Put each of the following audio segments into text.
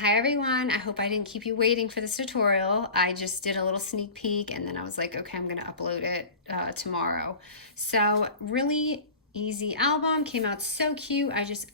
Hi everyone, I hope I didn't keep you waiting for this tutorial. I just did a little sneak peek and then I was like, okay, I'm gonna upload it tomorrow. So really easy album, came out so cute. I just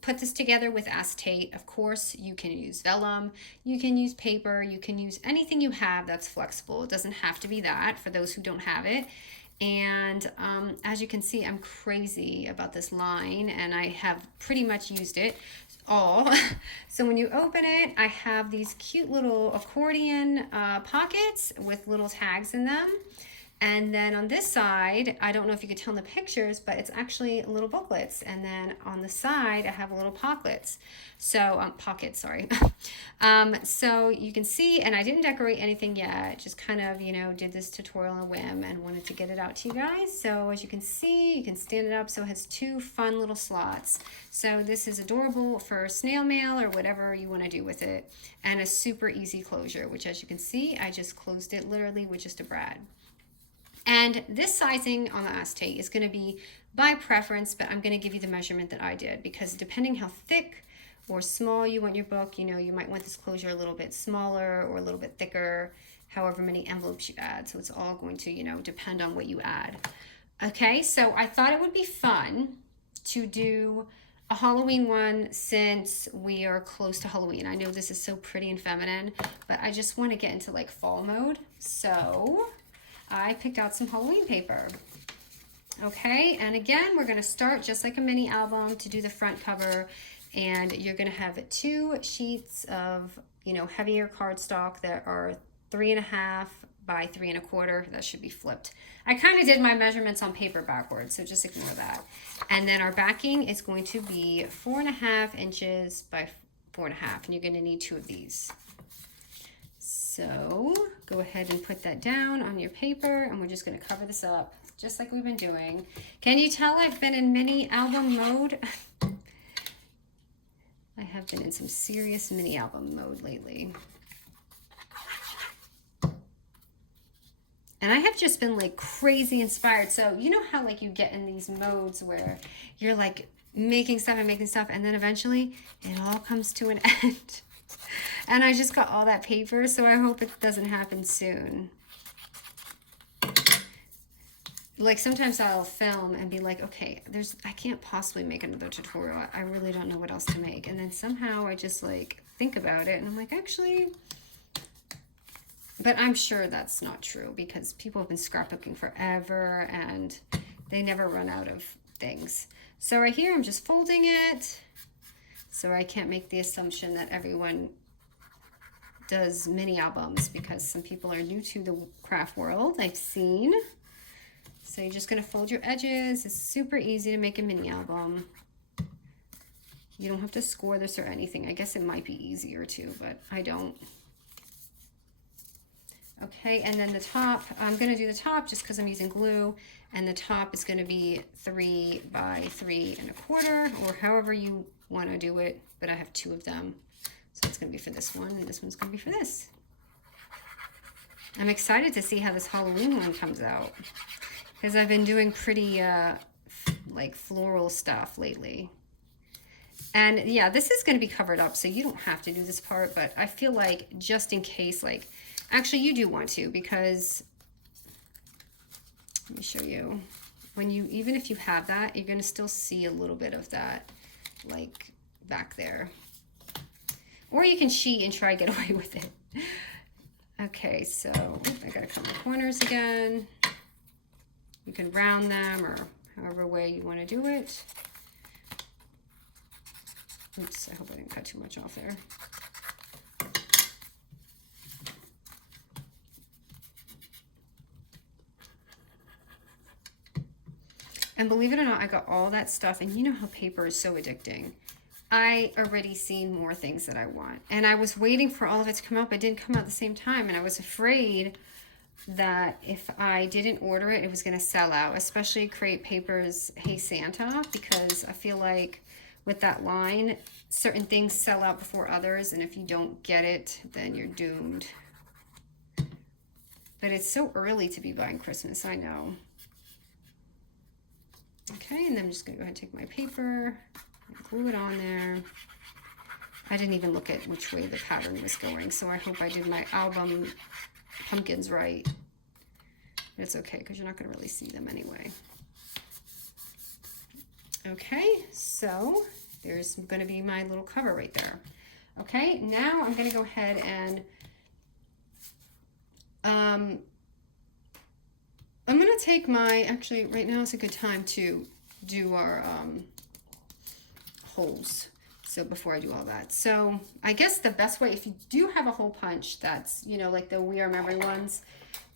put this together with acetate. Of course, you can use vellum, you can use paper, you can use anything you have that's flexible. It doesn't have to be that for those who don't have it. And as you can see, I'm crazy about this line and I have pretty much used it all. So when you open it, I have these cute little accordion pockets with little tags in them. And then on this side, I don't know if you could tell in the pictures, but it's actually little booklets. And then on the side, I have little pockets. So, pockets, sorry. So you can see, and I didn't decorate anything yet, just kind of, did this tutorial on a whim and wanted to get it out to you guys. So as you can see, you can stand it up. So it has two fun little slots. So this is adorable for snail mail or whatever you want to do with it. And a super easy closure, which as you can see, I just closed it literally with just a brad. And this sizing on the acetate is going to be by preference, but I'm going to give you the measurement that I did because depending how thick or small you want your book, you might want this closure a little bit smaller or a little bit thicker, however many envelopes you add. So it's all going to, depend on what you add. Okay, so I thought it would be fun to do a Halloween one since we are close to Halloween. I know this is so pretty and feminine, but I just want to get into like fall mode. So I picked out some Halloween paper. Okay, and again, we're going to start just like a mini album to do the front cover, and you're going to have two sheets of, heavier cardstock that are 3.5 by 3.25. That should be flipped. I kind of did my measurements on paper backwards, so just ignore that. And then our backing is going to be 4.5 inches by 4.5, and you're going to need two of these. So go ahead and put that down on your paper, and we're just going to cover this up just like we've been doing. Can you tell I've been in mini album mode? I have been in some serious mini album mode lately. And I have just been like crazy inspired. So you know how like you get in these modes where you're like making stuff, and then eventually it all comes to an end. And I just got all that paper, so I hope it doesn't happen soon. Like sometimes I'll film and be like, okay, I can't possibly make another tutorial. I really don't know what else to make. And then somehow I just like think about it and I'm like, actually, but I'm sure that's not true because people have been scrapbooking forever and they never run out of things. So right here, I'm just folding it. So I can't make the assumption that everyone does mini albums because some people are new to the craft world, I've seen. So you're just going to fold your edges. It's super easy to make a mini album. You don't have to score this or anything. I guess it might be easier to, but I don't. Okay, and then the top, I'm going to do the top just because I'm using glue, and the top is going to be 3 by 3.25, or however you want to do it, but I have two of them. So it's going to be for this one, and this one's going to be for this. I'm excited to see how this Halloween one comes out because I've been doing pretty like floral stuff lately. And yeah, this is going to be covered up, so you don't have to do this part, but I feel like just in case, like, actually you do want to, because let me show you. Even if you have that, you're going to still see a little bit of that, like, back there. Or you can cheat and try to get away with it. Okay, so I gotta cut my corners again. You can round them or however way you want to do it. Oops, I hope I didn't cut too much off there. And believe it or not, I got all that stuff, and you know how paper is so addicting. I already seen more things that I want. And I was waiting for all of it to come out, but it didn't come out at the same time. And I was afraid that if I didn't order it, it was going to sell out, especially Create Paper's Hey Santa, because I feel like with that line, certain things sell out before others. And if you don't get it, then you're doomed. But it's so early to be buying Christmas, I know. Okay, and then I'm just going to go ahead and take my paper, glue it on there. I didn't even look at which way the pattern was going, so I hope I did my album pumpkins right. It's okay, because you're not going to really see them anyway. Okay, so there's going to be my little cover right there. Okay, now I'm going to go ahead and I'm going to take my, actually right now is a good time to do our holes. So before I do all that, so I guess the best way, if you do have a hole punch that's, you know, like the We Are Memory ones,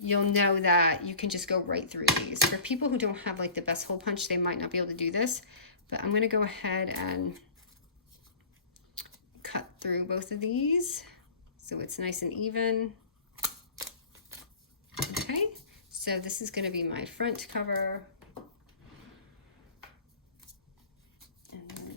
you'll know that you can just go right through these. For people who don't have like the best hole punch, they might not be able to do this, but I'm going to go ahead and cut through both of these so it's nice and even. Okay, so this is going to be my front cover.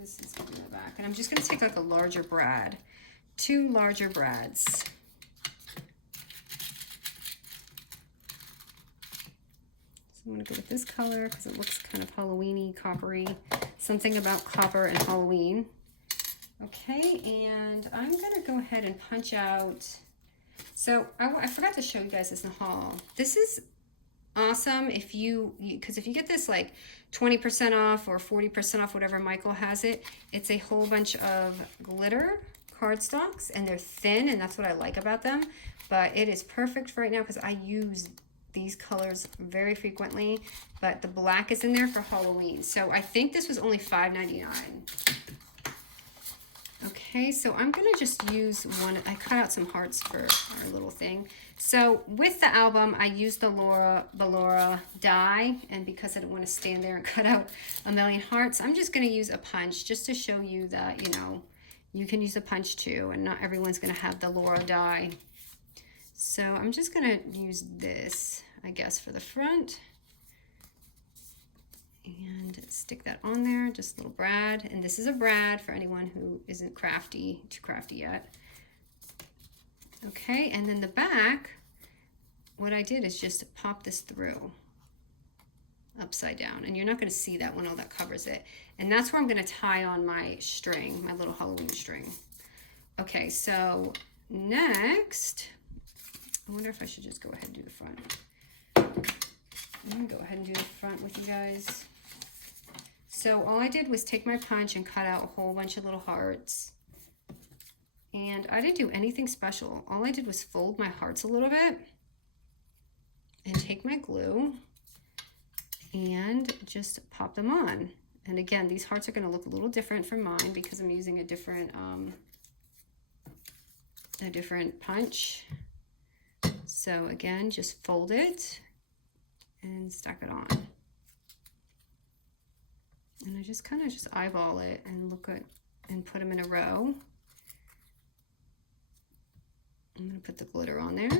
This is going to be the back, and I'm just going to take like a larger brad, 2 larger brads. So I'm going to go with this color because it looks kind of Halloween-y, coppery, something about copper and Halloween. Okay, and I'm going to go ahead and punch out. So I forgot to show you guys this in the haul. This is awesome if because if you get this like 20% off or 40% off, whatever Michael has it, it's a whole bunch of glitter cardstocks, and they're thin, and that's what I like about them. But it is perfect for right now because I use these colors very frequently, but the black is in there for Halloween. So I think this was only $5.99. Okay, so I'm gonna just use one. I cut out some hearts for our little thing. So with the album, I used the Laura die, and because I didn't want to stand there and cut out a million hearts, I'm just going to use a punch just to show you that, you know, you can use a punch too, and not everyone's going to have the Laura die. So I'm just going to use this, I guess, for the front. And stick that on there, just a little brad. And this is a brad for anyone who isn't too crafty yet. Okay, and then the back, what I did is just pop this through upside down, and you're not going to see that when all that covers it. And that's where I'm going to tie on my string, my little Halloween string. Okay, so next, I wonder if I should just go ahead and do the front. I'm going to go ahead and do the front with you guys. So all I did was take my punch and cut out a whole bunch of little hearts. And I didn't do anything special. All I did was fold my hearts a little bit and take my glue and just pop them on. And again, these hearts are going to look a little different from mine because I'm using a different punch. So again, just fold it and stack it on. And I just kind of just eyeball it and look at and put them in a row. I'm going to put the glitter on there.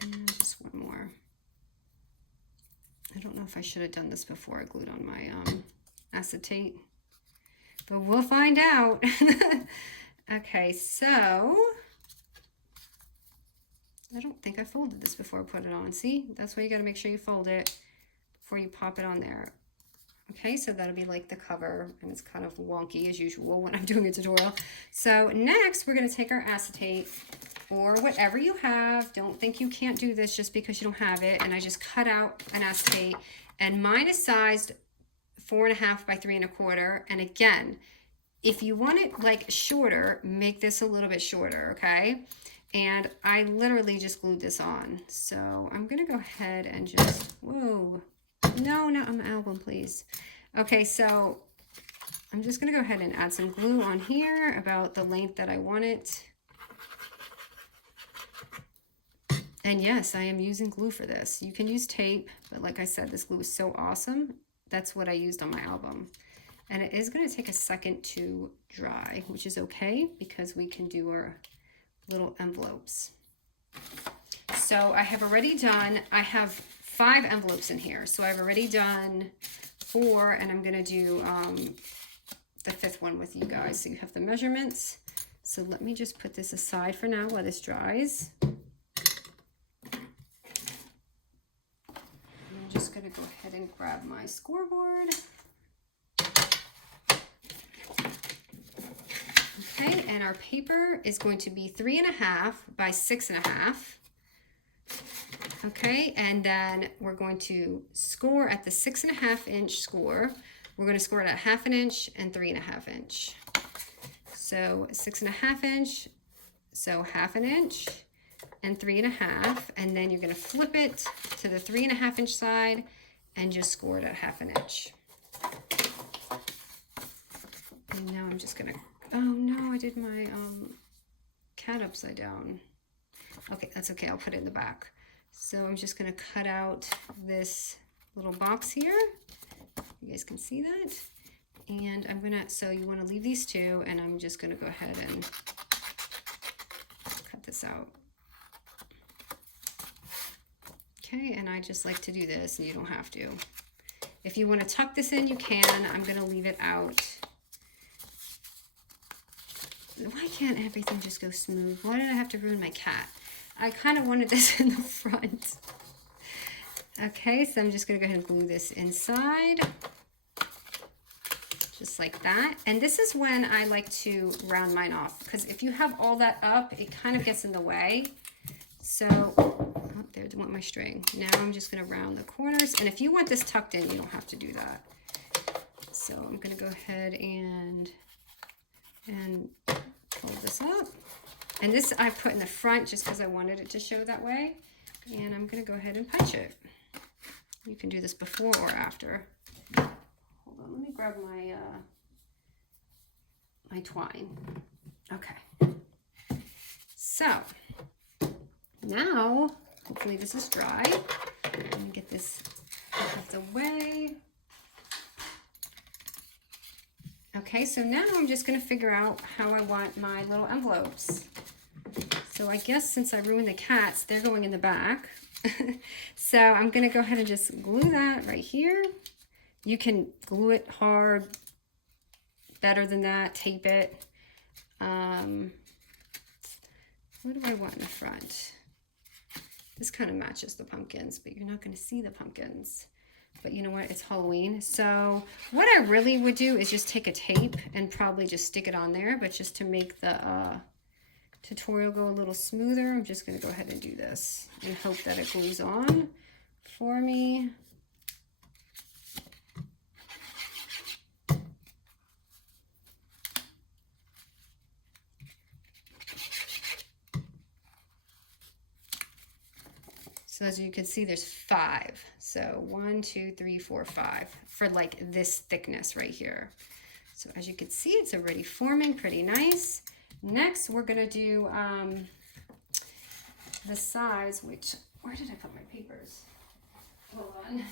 And just one more. I don't know if I should have done this before I glued on my acetate, but we'll find out. Okay, so I don't think I folded this before I put it on. See, that's why you got to make sure you fold it before you pop it on there. Okay, so that'll be like the cover, and it's kind of wonky as usual when I'm doing a tutorial. So next, we're going to take our acetate or whatever you have. Don't think you can't do this just because you don't have it. And I just cut out an acetate, and mine is sized 4.5 by 3.25. And again, if you want it like shorter, make this a little bit shorter, okay? And I literally just glued this on. So I'm gonna go ahead and just, whoa, no, not on the album, please. Okay, so I'm just gonna go ahead and add some glue on here about the length that I want it. And yes, I am using glue for this. You can use tape, but like I said, this glue is so awesome. That's what I used on my album. And it is gonna take a second to dry, which is okay because we can do our little envelopes. So I have already done, I have 5 envelopes in here. So I've already done 4, and I'm gonna do the 5th one with you guys. So you have the measurements. So let me just put this aside for now while this dries. I'm just gonna go ahead and grab my scoreboard. Okay, and our paper is going to be 3.5 by 6.5. Okay, and then we're going to score at the 6.5 inch score. We're going to score it at 1/2 inch and 3.5 inch. So 6.5 inch, so 1/2 inch and 3.5, and then you're going to flip it to the 3.5 inch side and just score it at 1/2 inch. And now I'm just going to, oh no, I did my cat upside down. Okay, that's okay, I'll put it in the back. So I'm just going to cut out this little box here. You guys can see that. And I'm going to, so you want to leave these two, and I'm just going to go ahead and cut this out. Okay, and I just like to do this, and you don't have to. If you want to tuck this in, you can. I'm going to leave it out. Why can't everything just go smooth? Why did I have to ruin my cat? I kind of wanted this in the front. Okay, so I'm just going to go ahead and glue this inside. Just like that. And this is when I like to round mine off, because if you have all that up, it kind of gets in the way. So, oh, there went my string. Now I'm just going to round the corners. And if you want this tucked in, you don't have to do that. So I'm going to go ahead and fold this up. And this I put in the front just because I wanted it to show that way. And I'm going to go ahead and punch it. You can do this before or after. Hold on, let me grab my my twine. Okay. So now, hopefully this is dry. Let me get this out of the way. Okay, so now I'm just going to figure out how I want my little envelopes. So I guess since I ruined the cats, they're going in the back. So I'm going to go ahead and just glue that right here. You can glue it hard, better than that, tape it. What do I want in the front? This kind of matches the pumpkins, but you're not going to see the pumpkins. But you know what? It's Halloween. So what I really would do is just take a tape and probably just stick it on there. But just to make the tutorial go a little smoother, I'm just going to go ahead and do this and hope that it glues on for me. So as you can see, there's 5. So 1, 2, 3, 4, 5 for like this thickness right here. So as you can see, it's already forming pretty nice. Next, we're gonna do the size, which, where did I put my papers? Hold on.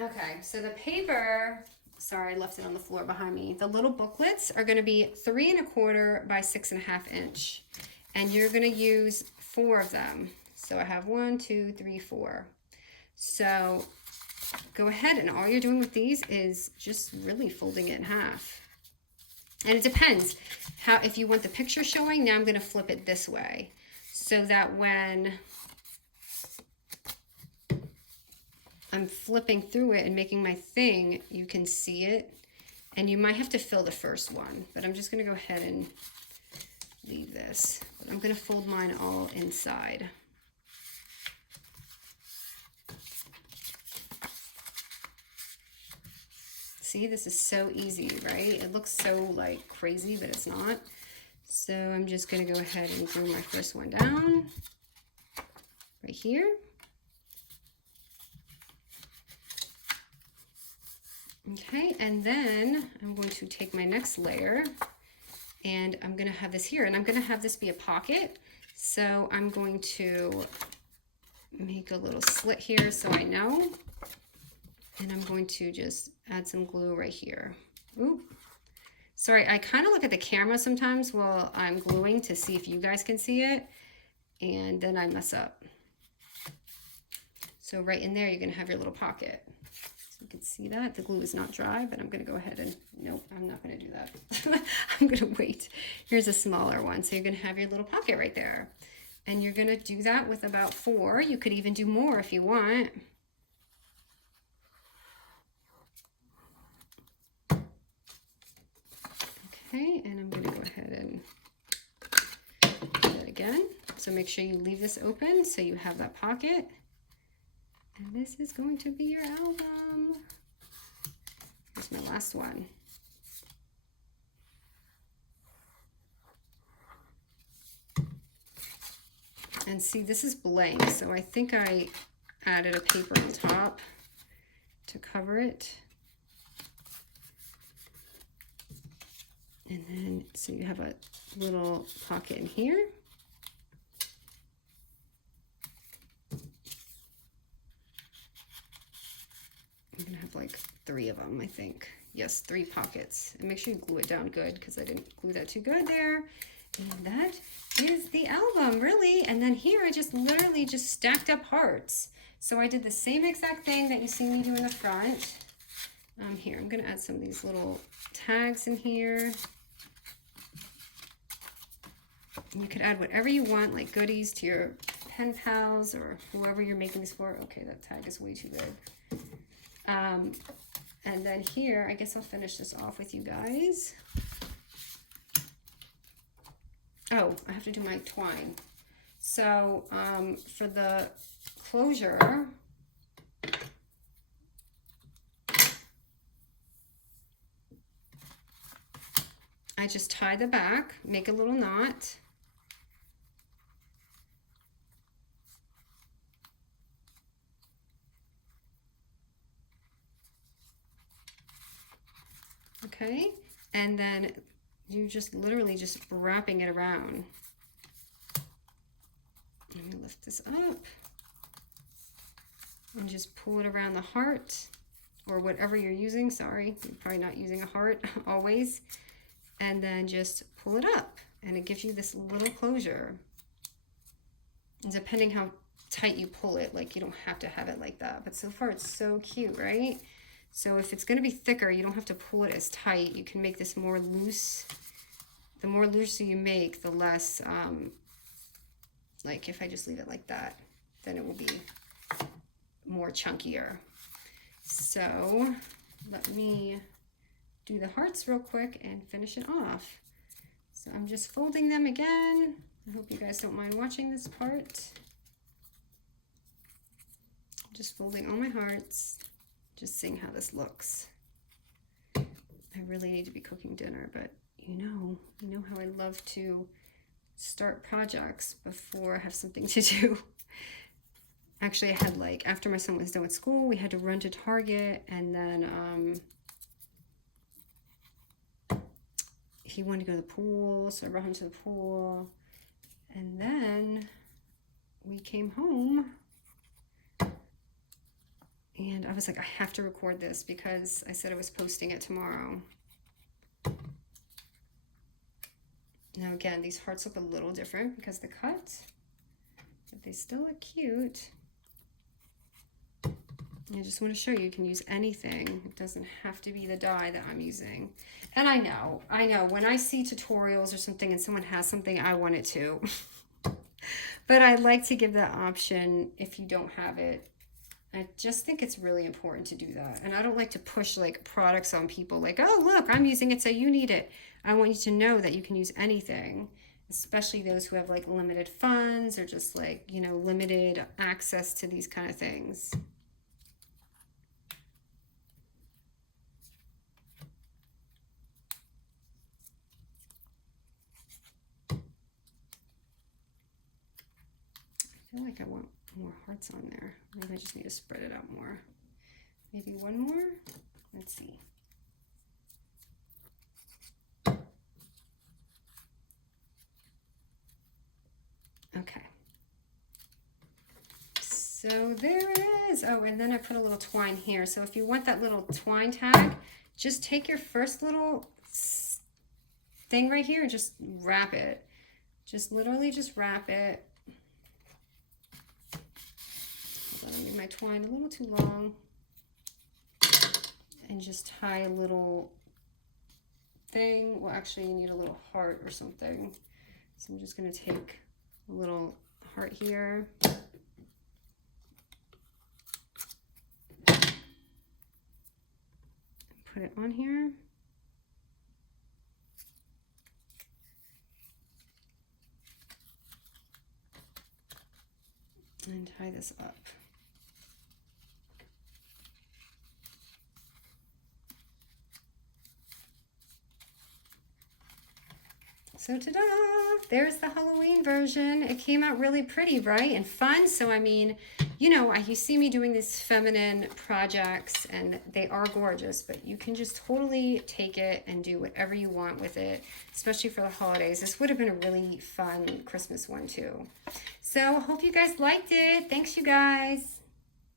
Okay, so the paper, sorry, I left it on the floor behind me. The little booklets are gonna be 3 1/4 by 6.5 inch. And you're gonna use 4 of them. So I have 1, 2, 3, 4. So go ahead, and all you're doing with these is just really folding it in half. And it depends how, if you want the picture showing, now I'm gonna flip it this way so that when I'm flipping through it and making my thing, you can see it. And you might have to fill the first one, but I'm just gonna go ahead and leave this. But I'm gonna fold mine all inside. See, this is so easy, right? It looks so like crazy, but it's not. So I'm just gonna go ahead and glue my first one down right here. Okay, and then I'm going to take my next layer and I'm gonna have this here, and I'm gonna have this be a pocket. So I'm going to make a little slit here so I know. And I'm going to just add some glue right here. Ooh. Sorry, I kind of look at the camera sometimes while I'm gluing to see if you guys can see it, and then I mess up. So right in there, you're gonna have your little pocket. So you can see that the glue is not dry, but I'm going to go ahead and, nope, I'm not going to do that. I'm going to wait. Here's a smaller one. So you're going to have your little pocket right there. And you're going to do that with about 4. You could even do more if you want. Okay, and I'm going to go ahead and do that again. So make sure you leave this open so you have that pocket. And this is going to be your album. Here's my last one. And see, this is blank, so I think I added a paper on top to cover it. And then, so you have a little pocket in here. I'm gonna have like 3 of them, I think. Yes, 3 pockets. And make sure you glue it down good because I didn't glue that too good there. And that is the album, really. And then here I just literally just stacked up hearts. So I did the same exact thing that you see me do in the front. Here, I'm gonna add some of these little tags in here. You could add whatever you want, like goodies to your pen pals or whoever you're making this for. Okay, that tag is way too big. And then here, I guess I'll finish this off with you guys. Oh, I have to do my twine. So for the closure, I just tie the back, make a little knot. Okay, and then you just literally just wrapping it around. Let me lift this up and just pull it around the heart or whatever you're using. Sorry, you're probably not using a heart always. And then just pull it up and it gives you this little closure. And depending how tight you pull it, like you don't have to have it like that, but so far it's so cute, right? So if it's going to be thicker, you don't have to pull it as tight. You can make this more loose. The more looser you make, the less, like if I just leave it like that, then it will be more chunkier. So let me do the hearts real quick and finish it off. So I'm just folding them again. I hope you guys don't mind watching this part. I'm just folding all my hearts. Just seeing how this looks. I really need to be cooking dinner, but you know how I love to start projects before I have something to do. Actually, I had like, after my son was done with school, we had to run to Target, and then he wanted to go to the pool, so I brought him to the pool, and then we came home. And I was like, I have to record this because I said I was posting it tomorrow. Now again, these hearts look a little different because the cut, but they still look cute. I just want to show you can use anything. It doesn't have to be the die that I'm using. And I know, when I see tutorials or something and someone has something, I want it too. But I like to give that option if you don't have it. I just think it's really important to do that. And I don't like to push like products on people like, oh, look, I'm using it, so you need it. I want you to know that you can use anything, especially those who have like limited funds or just like, you know, limited access to these kind of things. I feel like I want more hearts on there. Maybe I just need to spread it out more. Maybe one more. Let's see. Okay. So there it is. Oh, and then I put a little twine here. So if you want that little twine tag, just take your first little thing right here and just wrap it. Just literally just wrap it. I made my twine a little too long. and just tie a little thing. Well, actually you need a little heart or something. So I'm just going to take a little heart here. Put it on here. And tie this up. So ta-da! There's the Halloween version. It came out really pretty, right? And fun. So I mean, you know, you see me doing these feminine projects and they are gorgeous, but you can just totally take it and do whatever you want with it, especially for the holidays. This would have been a really fun Christmas one too. So hope you guys liked it. Thanks, you guys.